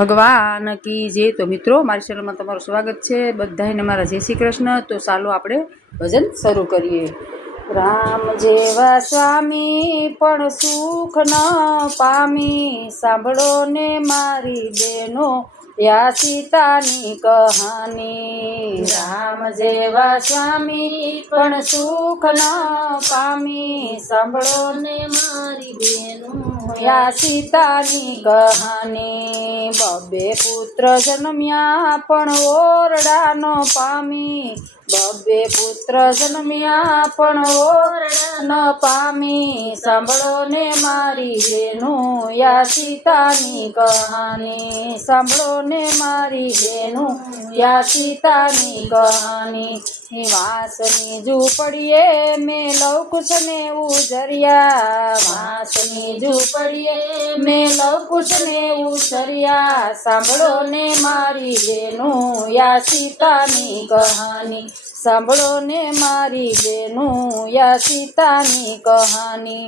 ભગવાન કી જય। તો મિત્રો મારી ચેનલમાં તમારું સ્વાગત છે બધાને મારા જય શ્રી કૃષ્ણ। તો ચાલો આપણે ભજન શરૂ કરીએ। રામ જેવા સ્વામી પણ સુખ ન પામી, સાંભળો ને મારી બેનો યા સીતાની કહાની। રામ જેવા સ્વામી પણ સુખ ન પામી, સાંભળો ને મારી બેનો યા સીતાની કહાની। બબે પુત્ર જન્મ્યા પણ ઓરડા ન પામી, બબે પુત્ર જન્મ્યા પણ ઓરડા ન પામી, સાંભળો ને મારી બેનું યા સીતાની કહાની। સાંભળો ને મારી બેનું યા સીતાની કહાની। વાંસની ઝૂંપડીએ મેં લવકુશ ને ઉજર્યા, વાંસની ઝૂંપડીએ મેં લવકુશ ને ઉજર્યા, સાંભળો ને મારી બેનું યા સીતાની કહાની। સાંભળો ને મારી બેનું યા સીતાની કહાની।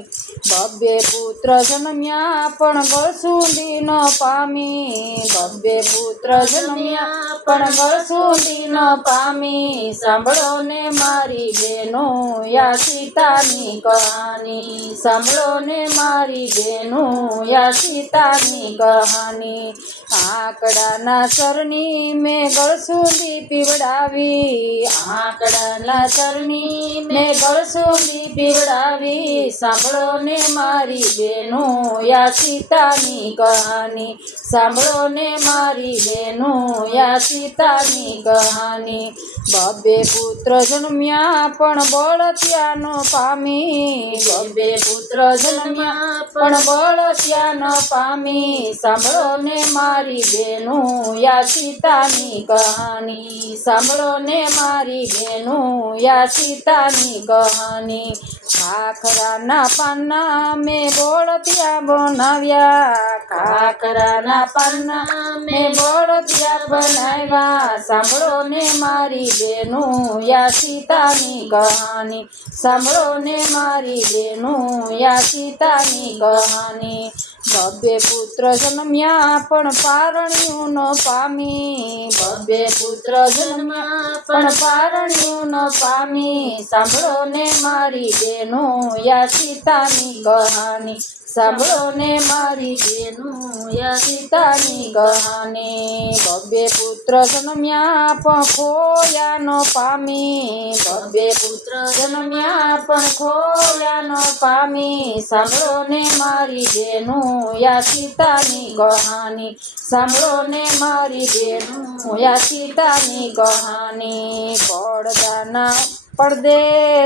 બબે પુત્ર જન્મ્યા પણ ગળસુંદી ન પામી, બબે પુત્ર જન્મ્યા પણ ગળસુંદી ન પામી, સાંભળો ને મારી બેનું યા સીતાની કહાની। સાંભળો ને મારી બેનું યા સીતાની કહાની। આંકડાના સરની મેં ગળસુંદી પીવડાવી, આંકડાના સરની મેં ગળસુંદી પીવડાવી, સાંભળો ને મારી બેનું યા સીતાની કહાની। સાંભળો ને મારી બેનું યા સીતાની કહાની। બબે પુત્ર જન્મ્યા પણ બળત્યા ન પામી, બબે પુત્ર જન્મ્યા પણ બળત્યા ન પામી, સાંભળો ને મારી બેનું યા સીતાની કહાની। સાંભળો ને મારી બેનું યા સીતાની કહાની। ખાખરાના પાનના મેં બળદિયા બનાવ્યા, ખાખરાના પાનના મેં બળદિયા બનાવ્યા, સાંભળો ને મારી બેનું યા સીતાની કહાની। સાંભળો ને મારી બેનું યા સીતાની કહાની। બબે પુત્ર જન્મ્યા પણ પારણ્યું ન પામી, બબે પુત્ર જન્મ્યા પણ પારણ્યું ન પામી, સાંભળો ને મારી બેનું યા સીતાની કહાની। સાંભળો ને મારી બેનું યા સીતાની કહાની। બબે પુત્ર જન્મ્યા પણ ખોયા ન પામી, બબે પુત્ર જન્મ્યા પણ ખોયા ન પામી, સાંભળો ને મારી બેનું યા સીતાની કહાની। સાંભળો ને મારી બેનું યા સીતાની કહાની। પડદાના પડદે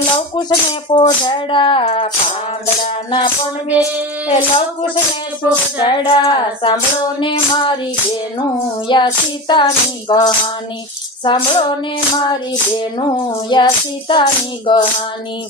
લવકુશ ને પોઢાડા, પાંદડાના પડદે લવકુશ ને પોઢાડા, સાંભળો ને મારી બેનું યા સીતાની કહાની। સાંભળો ને મારી બેનું યા સીતાની કહાની।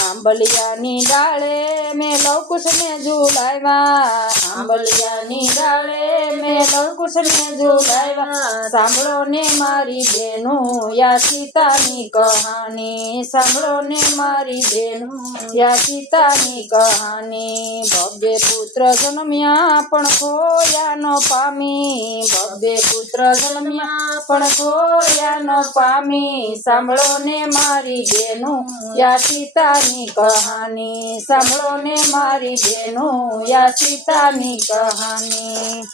આંબલિયાની ડાળે મેં લવકુશ ને ઝુલાવ્યા, આંબલિયાની ડાળે મેં લવકુશ ને ઝુલાવ્યા, સાંભળો ને મારી બેનું યા સીતાની કહાની। સાંભળો ને મારી બેનું યા સીતાની કહાની। બબે પુત્ર જન્મ્યા પણ ખોયા ન પામી, બબે પુત્ર જન્મ્યા પણ ખોયા ન પામી, સાંભળો ને મારી બેનું યા સીતાની કહાની। સાંભળો ને મારી બેનું યા સીતાની કહાની।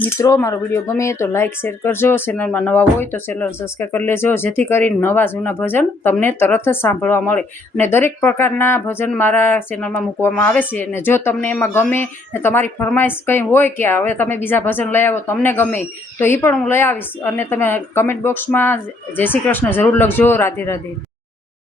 મિત્રો મારો વિડીયો ગમે તો લાઈક શેર કરજો, ચેનલમાં નવા હોય તો ચેનલ સબસ્ક્રાઈબ કરી લેજો, જેથી કરીને નવા જૂના ભજન તમને તરત જ સાંભળવા મળે। અને દરેક પ્રકારના ભજન મારા ચેનલમાં મૂકવામાં આવે છે, અને જો તમને એમાં ગમે ને તમારી ફરમાઈશ કંઈ હોય કે હવે તમે બીજા ભજન લઈ આવો તમને ગમે તો એ પણ હું લઈ આવીશ। અને તમે કમેન્ટ બોક્સમાં જય શ્રી કૃષ્ણ જરૂર લખજો। રાધે રાધે।